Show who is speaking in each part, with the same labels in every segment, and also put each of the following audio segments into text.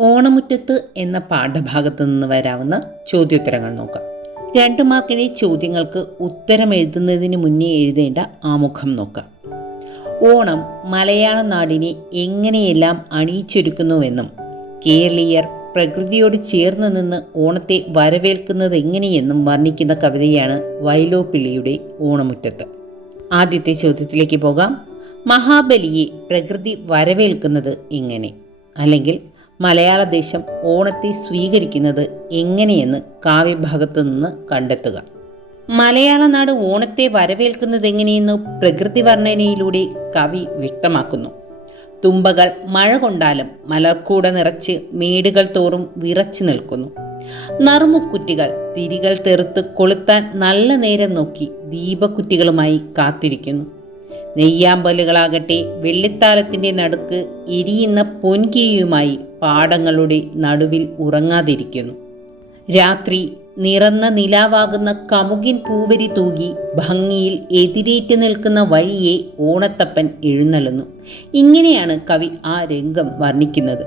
Speaker 1: ഓണമുറ്റത്ത് എന്ന പാഠഭാഗത്തു നിന്ന് വരാവുന്ന ചോദ്യോത്തരങ്ങൾ നോക്കാം. രണ്ട് മാർക്കിലെ ചോദ്യങ്ങൾക്ക് ഉത്തരം എഴുതുന്നതിന് മുന്നേ എഴുതേണ്ട ആമുഖം നോക്കാം. ഓണം മലയാള നാടിനെ എങ്ങനെയെല്ലാം അണിയിച്ചൊരുക്കുന്നുവെന്നും കേരളീയർ പ്രകൃതിയോട് ചേർന്ന് നിന്ന് ഓണത്തെ വരവേൽക്കുന്നത് എങ്ങനെയെന്നും വർണിക്കുന്ന കവിതയാണ് വൈലോപ്പിള്ളിയുടെ ഓണമുറ്റത്ത്. ആദ്യത്തെ ചോദ്യത്തിലേക്ക് പോകാം. മഹാബലിയെ പ്രകൃതി വരവേൽക്കുന്നത് എങ്ങനെ? അല്ലെങ്കിൽ മലയാള ദേശം ഓണത്തെ സ്വീകരിക്കുന്നത് എങ്ങനെയെന്ന് കാവ്യഭാഗത്തു നിന്ന് കണ്ടെത്തുക. മലയാള നാട് ഓണത്തെ വരവേൽക്കുന്നത് എങ്ങനെയെന്ന് പ്രകൃതി വർണനയിലൂടെ കവി വ്യക്തമാക്കുന്നു. തുമ്പകൾ മഴ കൊണ്ടാലും മലർക്കൂട നിറച്ച് മേടുകൾ തോറും വിറച്ചു നിൽക്കുന്നു. നറുമുക്കുറ്റികൾ തിരികൾ തെറുത്ത് കൊളുത്താൻ നല്ല നേരം നോക്കി ദീപക്കുറ്റികളുമായി കാത്തിരിക്കുന്നു. നെയ്യാമ്പലുകളാകട്ടെ വെള്ളിത്താലത്തിന്റെ നടുക്ക് എരിയുന്ന പൊൻകിഴിയുമായി പാടങ്ങളുടെ നടുവിൽ ഉറങ്ങാതിരിക്കുന്നു. രാത്രി നിറന്ന നിലാവാകുന്ന കമുകിൻ പൂവരി തൂകി ഭംഗിയിൽ എതിരേറ്റ് നിൽക്കുന്ന വഴിയെ ഓണത്തപ്പൻ എഴുന്നള്ളുന്നു. ഇങ്ങനെയാണ് കവി ആ രംഗം വർണിക്കുന്നത്.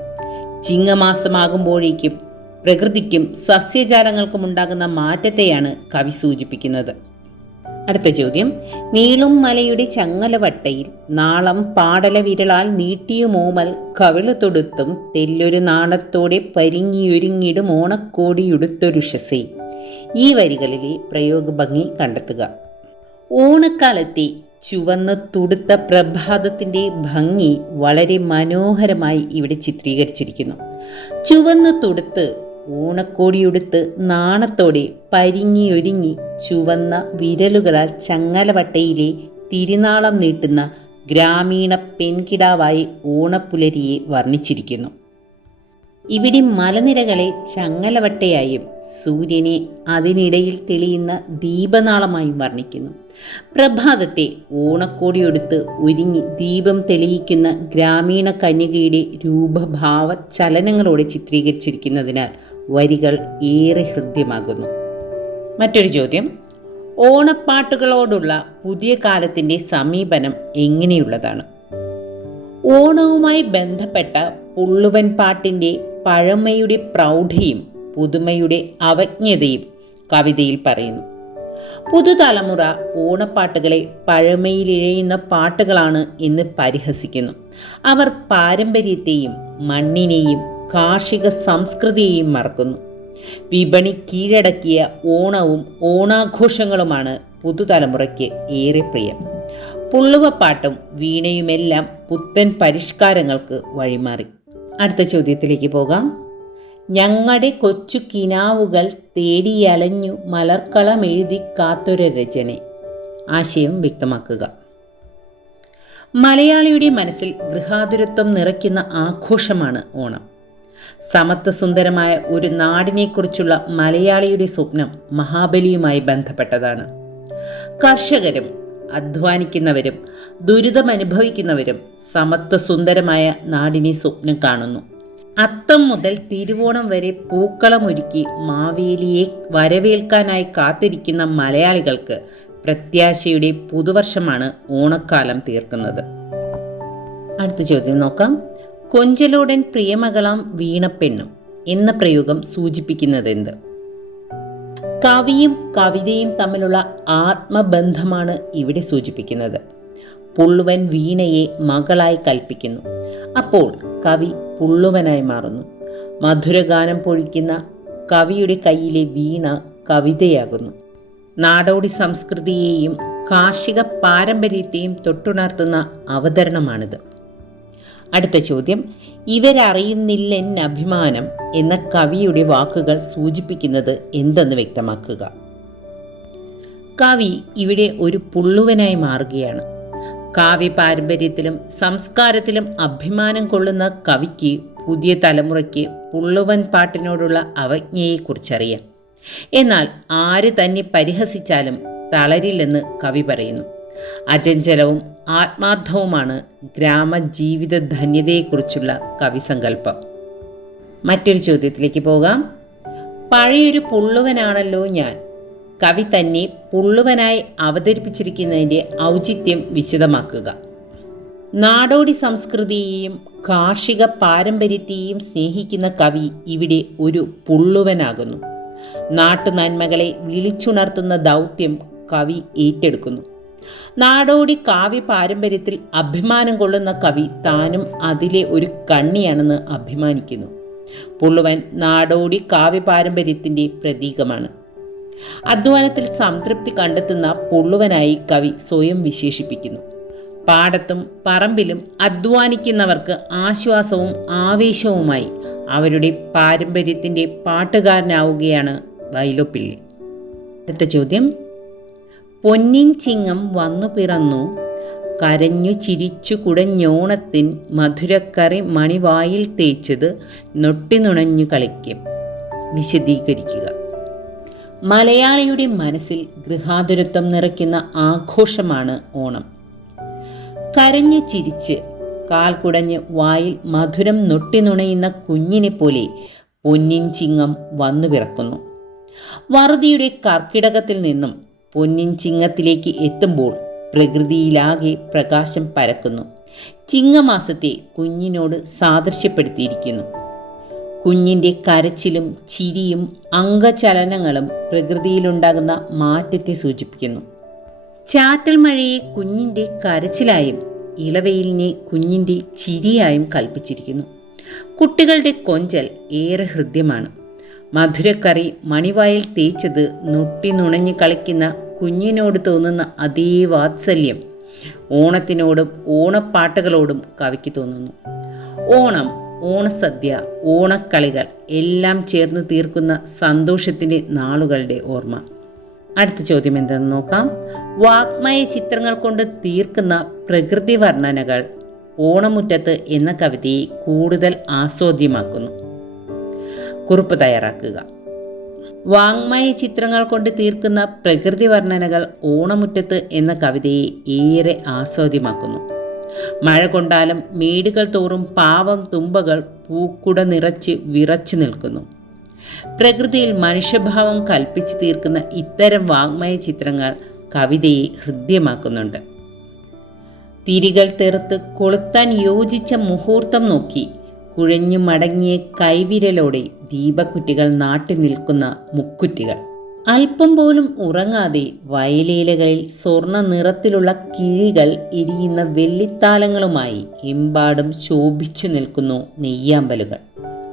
Speaker 1: ചിങ്ങമാസമാകുമ്പോഴേക്കും പ്രകൃതിക്കും സസ്യജാലങ്ങൾക്കും ഉണ്ടാകുന്ന മാറ്റത്തെയാണ് കവി സൂചിപ്പിക്കുന്നത്. അടുത്ത ചോദ്യം. നീളും മലയുടെ ചങ്ങലവട്ടയിൽ നാളം പാടല വിരളാൽ നീട്ടിയ മോമൽ കവിൾ തൊടുത്തും തെല്ലൊരു നാണത്തോടെ പരിങ്ങിയൊരുങ്ങിടും ഓണക്കോടിയുടുത്തൊരുഷസേ ഈ വരികളിലെ പ്രയോഗഭംഗി കണ്ടെത്തുക. ഓണക്കാലത്തെ ചുവന്ന് തുടുത്ത പ്രഭാതത്തിന്റെ ഭംഗി വളരെ മനോഹരമായി ഇവിടെ ചിത്രീകരിച്ചിരിക്കുന്നു. ചുവന്ന് തുടുത്ത് ഓണക്കോടിയുടുത്ത് നാണത്തോടെ പരിങ്ങിയൊരുങ്ങി ചുവന്ന വിരലുകളാൽ ചങ്ങലവട്ടയിലെ തിരുനാളം നീട്ടുന്ന ഗ്രാമീണ പെൺകിടാവായി ഊണപ്പുലരിയെ വർണിച്ചിരിക്കുന്നു. ഇവിടെ മലനിരകളെ ചങ്ങലവട്ടയായും സൂര്യനെ അതിനിടയിൽ തെളിയുന്ന ദീപനാളമായും വർണിക്കുന്നു. പ്രഭാതത്തെ ഓണക്കോടിയൊടുത്ത് ഒരുങ്ങി ദീപം തെളിയിക്കുന്ന ഗ്രാമീണ കന്യകയുടെ രൂപഭാവ ചലനങ്ങളോടെ ചിത്രീകരിച്ചിരിക്കുന്നതിനാൽ വരികൾ ഏറെ ഹൃദ്യമാകുന്നു. മറ്റൊരു ചോദ്യം. ഓണപ്പാട്ടുകളോടുള്ള പുതിയ കാലത്തിന്റെ സമീപനം എങ്ങനെയുള്ളതാണ്? ഓണവുമായി ബന്ധപ്പെട്ട പുള്ളുവൻ പാട്ടിന്റെ പഴമയുടെ പ്രൗഢിയും പുതുമയുടെ അവജ്ഞതയും കവിതയിൽ പറയുന്നു. പുതുതലമുറ ഓണപ്പാട്ടുകളെ പഴമയിലിഴയുന്ന പാട്ടുകളാണ് എന്ന് പരിഹസിക്കുന്നു. അവർ പാരമ്പര്യത്തെയും മണ്ണിനെയും കാർഷിക സംസ്കൃതിയെയും മറക്കുന്നു. വിപണി കീഴടക്കിയ ഓണവും ഓണാഘോഷങ്ങളുമാണ് പുതുതലമുറയ്ക്ക് ഏറെ പ്രിയം. പുള്ളുവപ്പാട്ടും വീണയുമെല്ലാം പുത്തൻ പരിഷ്കാരങ്ങൾക്ക് വഴിമാറി. അടുത്ത ചോദ്യത്തിലേക്ക് പോകാം. ഞങ്ങളുടെ കൊച്ചു കിനാവുകൾ തേടിയലഞ്ഞു മലർക്കളമെഴുതി കാത്തൊരു രചന. ആശയം വ്യക്തമാക്കുക. മലയാളിയുടെ മനസ്സിൽ ഗൃഹാതുരത്വം നിറയ്ക്കുന്ന ആഘോഷമാണ് ഓണം. സമത്വസുന്ദരമായ ഒരു നാടിനെക്കുറിച്ചുള്ള മലയാളിയുടെ സ്വപ്നം മഹാബലിയുമായി ബന്ധപ്പെട്ടതാണ്. കർഷകരും അധ്വാനിക്കുന്നവരും ദുരിതമനുഭവിക്കുന്നവരും സമത്വസുന്ദരമായ നാടിനെ സ്വപ്നം കാണുന്നു. അത്തം മുതൽ തിരുവോണം വരെ പൂക്കളമൊരുക്കി മാവേലിയെ വരവേൽക്കാനായി കാത്തിരിക്കുന്ന മലയാളികൾക്ക് പ്രത്യാശയുടെ പുതുവർഷമാണ് ഓണക്കാലം തീർക്കുന്നത്. അടുത്ത ചോദ്യം നോക്കാം. കൊഞ്ചലോടൻ പ്രിയമകളാം വീണപ്പെണ്ണും എന്ന പ്രയോഗം സൂചിപ്പിക്കുന്നത് സൂചിപ്പിക്കുന്നതെന്ത്? കവിയും കവിതയും തമ്മിലുള്ള ആത്മബന്ധമാണ് ഇവിടെ സൂചിപ്പിക്കുന്നത്. പുള്ളുവൻ വീണയെ മകളായി കൽപ്പിക്കുന്നു. അപ്പോൾ കവി പുള്ളുവനായി മാറുന്നു. മധുരഗാനം പൊഴിക്കുന്ന കവിയുടെ കയ്യിലെ വീണ കവിതയാകുന്നു. നാടോടി സംസ്കൃതിയെയും കാർഷിക പാരമ്പര്യത്തെയും തൊട്ടുണർത്തുന്ന അവതരണമാണിത്. അടുത്ത ചോദ്യം. ഇവരറിയുന്നില്ലെൻ അഭിമാനം എന്ന കവിയുടെ വാക്കുകൾ സൂചിപ്പിക്കുന്നത് എന്തെന്ന് വ്യക്തമാക്കുക. കവി ഇവിടെ ഒരു പുള്ളുവനായി മാറുകയാണ്. കാവ്യ പാരമ്പര്യത്തിലും സംസ്കാരത്തിലും അഭിമാനം കൊള്ളുന്ന കവിക്ക് പുതിയ തലമുറയ്ക്ക് പുള്ളുവൻ പാട്ടിനോടുള്ള അവജ്ഞയെക്കുറിച്ചറിയാം. എന്നാൽ ആര് തന്നെ പരിഹസിച്ചാലും തളരില്ലെന്ന് കവി പറയുന്നു. അചഞ്ചലവും ആത്മാർത്ഥവുമാണ് ഗ്രാമജീവിത ധന്യതയെക്കുറിച്ചുള്ള കവിസങ്കല്പം. മറ്റൊരു ചോദ്യത്തിലേക്ക് പോകാം. പഴയൊരു പുള്ളുവനാണല്ലോ ഞാൻ. കവി തന്നെ പുള്ളുവനായി അവതരിപ്പിച്ചിരിക്കുന്നതിന്റെ ഔചിത്യം വിശദമാക്കുക. നാടോടി സംസ്കൃതിയെയും കാർഷിക പാരമ്പര്യത്തെയും സ്നേഹിക്കുന്ന കവി ഇവിടെ ഒരു പുള്ളുവനാകുന്നു. നാട്ടുനന്മകളെ വിളിച്ചുണർത്തുന്ന ദൗത്യം കവി ഏറ്റെടുക്കുന്നു. നാടോടി കാവ്യ പാരമ്പര്യത്തിൽ അഭിമാനം കൊള്ളുന്ന കവി താനും അതിലെ ഒരു കണ്ണിയാണെന്ന് അഭിമാനിക്കുന്നു. പുള്ളുവൻ നാടോടി കാവ്യ പാരമ്പര്യത്തിന്റെ പ്രതീകമാണ്. അധ്വാനത്തിൽ സംതൃപ്തി കണ്ടെത്തുന്ന പുള്ളുവനായി കവി സ്വയം വിശേഷിപ്പിക്കുന്നു. പാടത്തും പറമ്പിലും അധ്വാനിക്കുന്നവർക്ക് ആശ്വാസവും ആവേശവുമായി അവരുടെ പാരമ്പര്യത്തിന്റെ പാട്ടുകാരനാവുകയാണ് വൈലോപ്പിള്ളി. അടുത്ത ചോദ്യം. പൊന്നിൻ ചിങ്ങം വന്നു പിറന്നു. കരഞ്ഞു ചിരിച്ചു കുടഞ്ഞോണത്തിൻ മധുരക്കറി മണിവായിൽ തേച്ചത് നൊട്ടിനുണഞ്ഞു കളിക്കും. വിശദീകരിക്കുക. മലയാളിയുടെ മനസ്സിൽ ഗൃഹാതുരത്വം നിറയ്ക്കുന്ന ആഘോഷമാണ് ഓണം. കരഞ്ഞു ചിരിച്ച് കാൽ കുടഞ്ഞ് വായിൽ മധുരം നൊട്ടിനുണയുന്ന കുഞ്ഞിനെ പോലെ പൊന്നിൻ ചിങ്ങം വന്നു പിറക്കുന്നു. വറുതിയുടെ കർക്കിടകത്തിൽ നിന്നും പൊന്നിൻ ചിങ്ങത്തിലേക്ക് എത്തുമ്പോൾ പ്രകൃതിയിലാകെ പ്രകാശം പരക്കുന്നു. ചിങ്ങമാസത്തെ കുഞ്ഞിനോട് സാദൃശ്യപ്പെടുത്തിയിരിക്കുന്നു. കുഞ്ഞിന്റെ കരച്ചിലും ചിരിയും അംഗചലനങ്ങളും പ്രകൃതിയിലുണ്ടാകുന്ന മാറ്റത്തെ സൂചിപ്പിക്കുന്നു. ചാറ്റൽ മഴയെ കുഞ്ഞിന്റെ കരച്ചിലായും ഇളവെയിലിനെ കുഞ്ഞിന്റെ ചിരിയായും കൽപ്പിച്ചിരിക്കുന്നു. കുട്ടികളുടെ കൊഞ്ചൽ ഏറെ ഹൃദ്യമാണ്. മധുരക്കറി മണിവായിൽ തേച്ചത് നൊട്ടി നുണഞ്ഞു കളിക്കുന്ന കുഞ്ഞിനോട് തോന്നുന്ന അതേ വാത്സല്യം. ഓണത്തിനോടും ഓണപ്പാട്ടുകളോടും കവിക്ക് തോന്നുന്നു. ഓണം ഓണസദ്യ ഓണക്കളികൾ എല്ലാം ചേർന്ന് തീർക്കുന്ന സന്തോഷത്തിന്റെ നാളുകളുടെ ഓർമ്മ. അടുത്ത ചോദ്യം എന്തെന്ന് നോക്കാം. വാഗ്മയ ചിത്രങ്ങൾ കൊണ്ട് തീർക്കുന്ന പ്രകൃതി വർണനകൾ ഓണമുറ്റത്ത് എന്ന കവിതയെ കൂടുതൽ ആസ്വാദ്യമാക്കുന്നു. കുറിപ്പ് തയ്യാറാക്കുക. വാങ്മയ ചിത്രങ്ങൾ കൊണ്ട് തീർക്കുന്ന പ്രകൃതി വർണനകൾ ഓണമുറ്റത്ത് എന്ന കവിതയെ ഏറെ ആസ്വാദ്യമാക്കുന്നു. മഴ കൊണ്ടാലും മേടുകൾ തോറും പാവം തുമ്പകൾ പൂക്കുട നിറച്ച് വിറച്ചു നിൽക്കുന്നു. പ്രകൃതിയിൽ മനുഷ്യഭാവം കൽപ്പിച്ചു തീർക്കുന്ന ഇത്തരം വാങ്മയ ചിത്രങ്ങൾ കവിതയെ ഹൃദ്യമാക്കുന്നുണ്ട്. തിരികൾ തെറുത്ത് കൊളുത്താൻ യോജിച്ച മുഹൂർത്തം നോക്കി കുഴഞ്ഞു മടങ്ങിയ കൈവിരലോടെ ദീപക്കുറ്റികൾ നാട്ടി നിൽക്കുന്ന മുക്കുറ്റികൾ. അല്പം പോലും ഉറങ്ങാതെ വയലേലകളിൽ സ്വർണ നിറത്തിലുള്ള കിഴികൾ എരിയുന്ന വെള്ളിത്താലങ്ങളുമായി എമ്പാടും ശോഭിച്ചു നിൽക്കുന്നു നെയ്യാമ്പലുകൾ.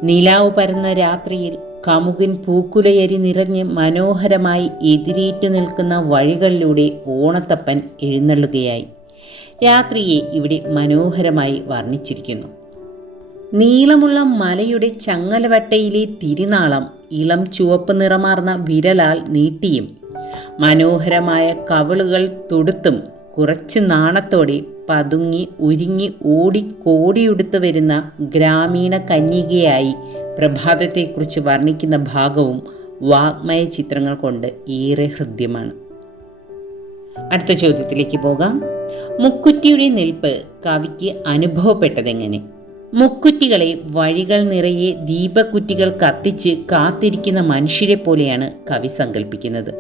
Speaker 1: നിലാവ് പരന്ന രാത്രിയിൽ കമുകിൻ പൂക്കുലയരി നിറഞ്ഞ് മനോഹരമായി എതിരേറ്റു നിൽക്കുന്ന വഴികളിലൂടെ ഓണത്തപ്പൻ എഴുന്നള്ളുകയായി. രാത്രിയെ ഇവിടെ മനോഹരമായി വർണിച്ചിരിക്കുന്നു. നീളമുള്ള മലയുടെ ചങ്ങലവട്ടയിലെ തിരിനാളം ഇളം ചുവപ്പ് നിറമാർന്ന വിരലാൽ നീട്ടിയും മനോഹരമായ കവളുകൾ തൊടുത്തും കുറച്ച് നാണത്തോടെ പതുങ്ങി ഉരുങ്ങി ഓടി കോടിയെടുത്ത് വരുന്ന ഗ്രാമീണ കന്യകയായി പ്രഭാതത്തെക്കുറിച്ച് വർണിക്കുന്ന ഭാഗവും വാഗ്മയ ചിത്രങ്ങൾ കൊണ്ട് ഏറെ ഹൃദ്യമാണ്. അടുത്ത ചോദ്യത്തിലേക്ക് പോകാം. മുക്കുറ്റിയുടെ നിൽപ്പ് കവിക്ക് അനുഭവപ്പെട്ടതെങ്ങനെ? മുക്കുറ്റികളെ വഴികൾ നിറയെ ദീപക്കുറ്റികൾ കത്തിച്ച് കാത്തിരിക്കുന്ന മനുഷ്യരെ പോലെയാണ് കവി സങ്കല്പിക്കുന്നത്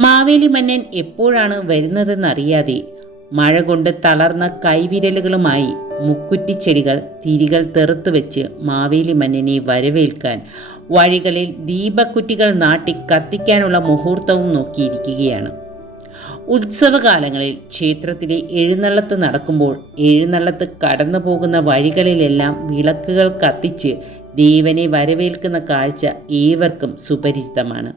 Speaker 1: മാവേലി മന്നൻ എപ്പോഴാണ് വരുന്നതെന്നറിയാതെ മഴ കൊണ്ട് തളർന്ന കൈവിരലുകളുമായി മുക്കുറ്റിച്ചെടികൾ തിരികൾ തെറുത്തുവെച്ച് മാവേലി മന്നനെ വരവേൽക്കാൻ വഴികളിൽ ദീപക്കുറ്റികൾ നാട്ടി കത്തിക്കാനുള്ള മുഹൂർത്തവും നോക്കിയിരിക്കുകയാണ്. ഉത്സവകാലങ്ങളിൽ ക്ഷേത്രത്തിലെ എഴുന്നള്ളത്ത് നടക്കുമ്പോൾ എഴുന്നള്ളത്ത് കടന്നു പോകുന്ന വഴികളിലെല്ലാം വിളക്കുകൾ കത്തിച്ച് ദേവനെ വരവേൽക്കുന്ന കാഴ്ച ഏവർക്കും സുപരിചിതമാണ്.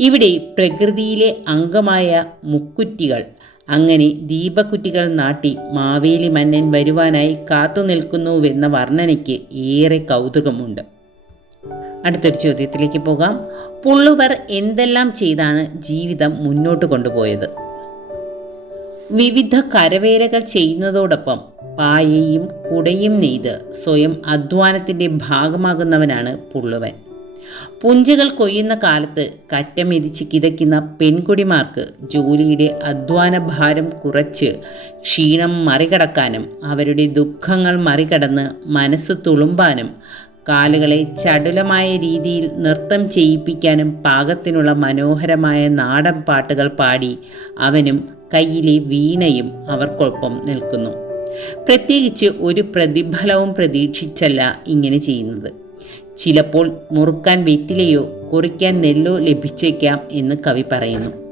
Speaker 1: ഇവിടെ പ്രകൃതിയിലെ അംഗമായ മുക്കുറ്റികൾ അങ്ങനെ ദീപക്കുറ്റികൾ നാട്ടി മാവേലി മന്നൻ വരുവാനായി കാത്തു നിൽക്കുന്നുവെന്ന വർണനയ്ക്ക് ഏറെ കൗതുകമുണ്ട്. അടുത്തൊരു ചോദ്യത്തിലേക്ക് പോകാം. പുള്ളുവർ എന്തെല്ലാം ചെയ്താണ് ജീവിതം മുന്നോട്ട് കൊണ്ടുപോയത്? വിവിധ കരവേലകൾ ചെയ്യുന്നതോടൊപ്പം പായയും കുടയും നെയ്ത് സ്വയം അധ്വാനത്തിന്റെ ഭാഗമാകുന്നവനാണ് പുള്ളുവൻ. പുഞ്ചകൾ കൊയ്യുന്ന കാലത്ത് കറ്റമെതിച്ച് കിതയ്ക്കുന്ന പെൺകുടിമാർക്ക് ജോലിയുടെ അധ്വാന ഭാരം കുറച്ച് ക്ഷീണം മറികടക്കാനും അവരുടെ ദുഃഖങ്ങൾ മറികടന്ന് മനസ്സ് തുളുമ്പാനും കാലുകളെ ചടുലമായ രീതിയിൽ നൃത്തം ചെയ്യിപ്പിക്കാനും പാകത്തിനുള്ള മനോഹരമായ നാടൻ പാട്ടുകൾ പാടി അവനും കയ്യിലെ വീണയും അവർക്കൊപ്പം നിൽക്കുന്നു. പ്രത്യേകിച്ച് ഒരു പ്രതിഫലവും പ്രതീക്ഷിച്ചല്ല ഇങ്ങനെ ചെയ്യുന്നത്. ചിലപ്പോൾ മുറുക്കാൻ വെറ്റിലയോ കുറിക്കാൻ നെല്ലോ ലഭിച്ചേക്കാം എന്ന് കവി പറയുന്നു.